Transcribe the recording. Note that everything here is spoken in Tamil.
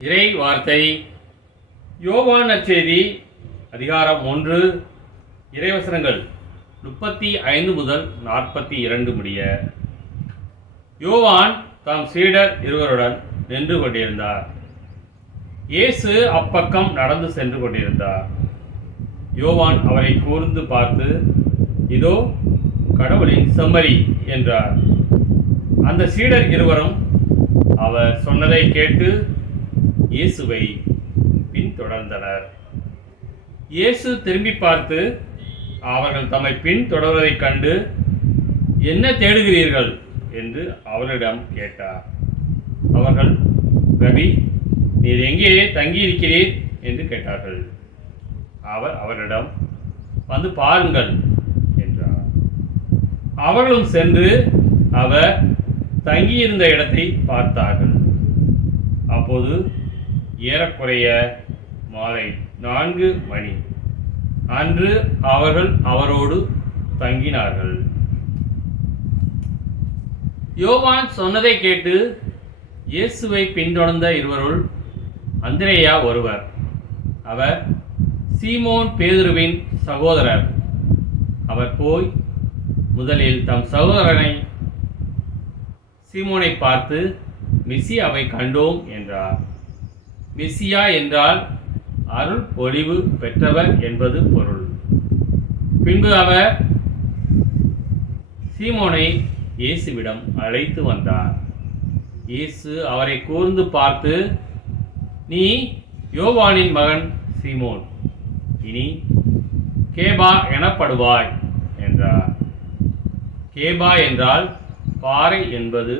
இறை வார்த்தை யோவான் நற்செய்தி அதிகாரம் 1 இறைவசனங்கள் 35 முதல் 42 முடிய. யோவான் தாம் சீடர் இருவருடன் நின்று கொண்டிருந்தார். இயேசு அப்பக்கம் நடந்து சென்று கொண்டிருந்தார். யோவான் அவரை கூர்ந்து பார்த்து, இதோ கடவுளின் செம்மறி என்றார். அந்த சீடர் இருவரும் அவர் சொன்னதை கேட்டு இயேசுவை பின்தொடர்ந்தனர். இயேசு திரும்பி பார்த்து அவர்கள் தம்மை பின்தொடர்வதைக் கண்டு, என்ன தேடுகிறீர்கள் என்று அவர்களிடம் கேட்டார். அவர்கள், ரபி, நீர் எங்கே தங்கியிருக்கிறீர் என்று கேட்டார்கள். அவர் அவரிடம், வந்து பாருங்கள் என்றார். அவர்களும் சென்று அவர் தங்கியிருந்த இடத்தை பார்த்தார்கள். அப்போது ஏறக்குறைய மாலை 4 மணி. அன்று அவர்கள் அவரோடு தங்கினார்கள். யோவான் சொன்னதை கேட்டு இயேசுவை பின்தொடர்ந்த இருவருள் அந்திரேயா ஒருவர். அவர் சீமோன் பேதுருவின் சகோதரர். அவர் போய் முதலில் தம் சகோதரனை சீமோனை பார்த்து, மெசியாவை கண்டோம் என்றார். மெசியா என்றால் அருள் பொழிவு பெற்றவர் என்பது பொருள். பின்பு அவர் சீமோனை இயேசுவிடம் அழைத்து வந்தார். இயேசு அவரை கூர்ந்து பார்த்து, நீ யோவானின் மகன் சீமோன், இனி கேபா எனப்படுவாய் என்றார். கேபா என்றால் பாறை என்பது